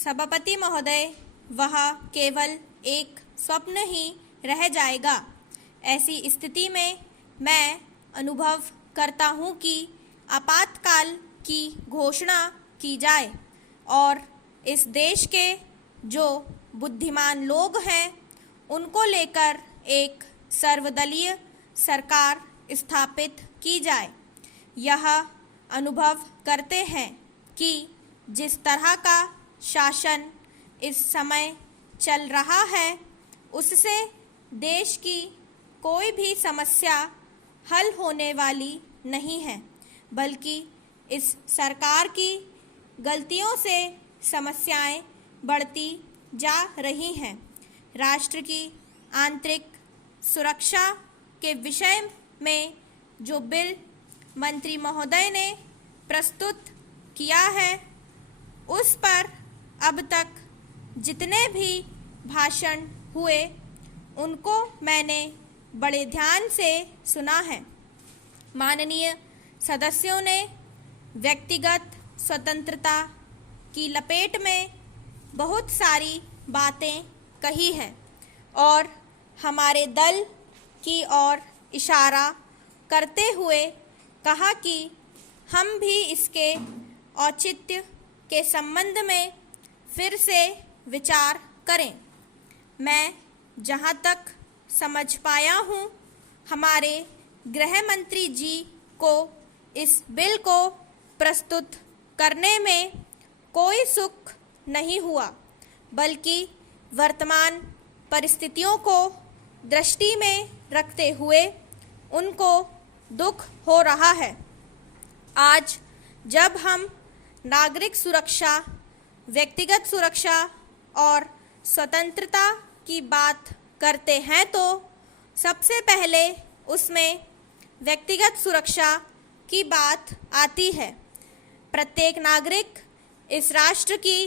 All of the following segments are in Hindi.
सभापति महोदय, वह केवल एक स्वप्न ही रह जाएगा। ऐसी स्थिति में मैं अनुभव करता हूँ कि आपातकाल की घोषणा की जाए और इस देश के जो बुद्धिमान लोग हैं उनको लेकर एक सर्वदलीय सरकार स्थापित की जाए। यह अनुभव करते हैं कि जिस तरह का शासन इस समय चल रहा है उससे देश की कोई भी समस्या हल होने वाली नहीं है, बल्कि इस सरकार की गलतियों से समस्याएं बढ़ती जा रही हैं। राष्ट्र की आंतरिक सुरक्षा के विषय में जो बिल मंत्री महोदय ने प्रस्तुत किया है उस पर अब तक जितने भी भाषण हुए उनको मैंने बड़े ध्यान से सुना है। माननीय सदस्यों ने व्यक्तिगत स्वतंत्रता की लपेट में बहुत सारी बातें कही हैं और हमारे दल की ओर इशारा करते हुए कहा कि हम भी इसके औचित्य के संबंध में फिर से विचार करें। मैं जहां तक समझ पाया हूं, हमारे गृह मंत्री जी को इस बिल को प्रस्तुत करने में कोई सुख नहीं हुआ, बल्कि वर्तमान परिस्थितियों को दृष्टि में रखते हुए उनको दुख हो रहा है। आज जब हम नागरिक सुरक्षा, व्यक्तिगत सुरक्षा और स्वतंत्रता की बात करते हैं तो सबसे पहले उसमें व्यक्तिगत सुरक्षा की बात आती है। प्रत्येक नागरिक इस राष्ट्र की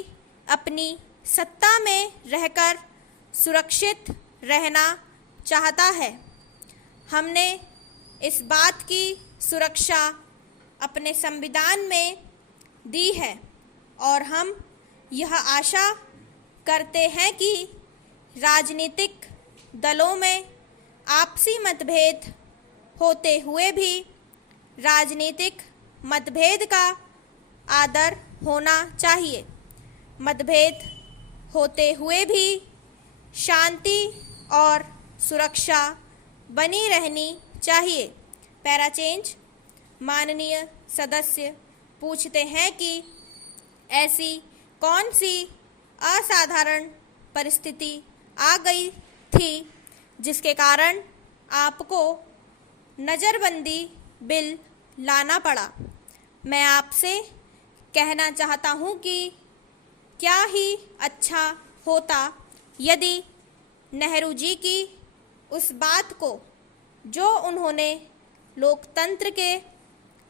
अपनी सत्ता में रहकर सुरक्षित रहना चाहता है। हमने इस बात की सुरक्षा अपने संविधान में दी है और हम यह आशा करते हैं कि राजनीतिक दलों में आपसी मतभेद होते हुए भी राजनीतिक मतभेद का आदर होना चाहिए। मतभेद होते हुए भी शांति और सुरक्षा बनी रहनी चाहिए। Para change. माननीय सदस्य पूछते हैं कि ऐसी कौन सी असाधारण परिस्थिति आ गई थी जिसके कारण आपको नज़रबंदी बिल लाना पड़ा। मैं आपसे कहना चाहता हूँ कि क्या ही अच्छा होता यदि नेहरू जी की उस बात को जो उन्होंने लोकतंत्र के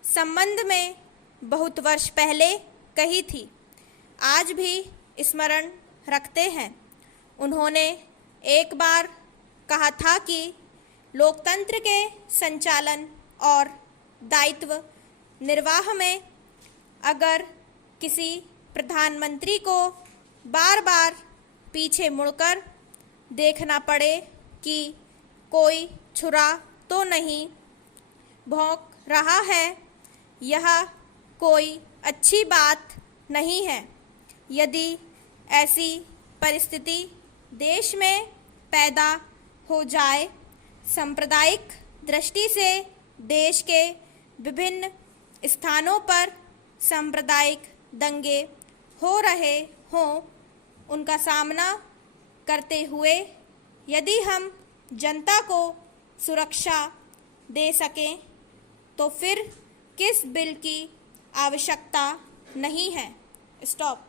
संबंध में बहुत वर्ष पहले कही थी आज भी स्मरण रखते हैं। उन्होंने एक बार कहा था कि लोकतंत्र के संचालन और दायित्व निर्वाह में अगर किसी प्रधानमंत्री को बार बार पीछे मुड़कर देखना पड़े कि कोई छुरा तो नहीं भौंक रहा है, यह कोई अच्छी बात नहीं है। यदि ऐसी परिस्थिति देश में पैदा हो जाए, सांप्रदायिक दृष्टि से देश के विभिन्न स्थानों पर सांप्रदायिक दंगे हो रहे हों, उनका सामना करते हुए यदि हम जनता को सुरक्षा दे सकें तो फिर किस बिल की आवश्यकता नहीं है। स्टॉप।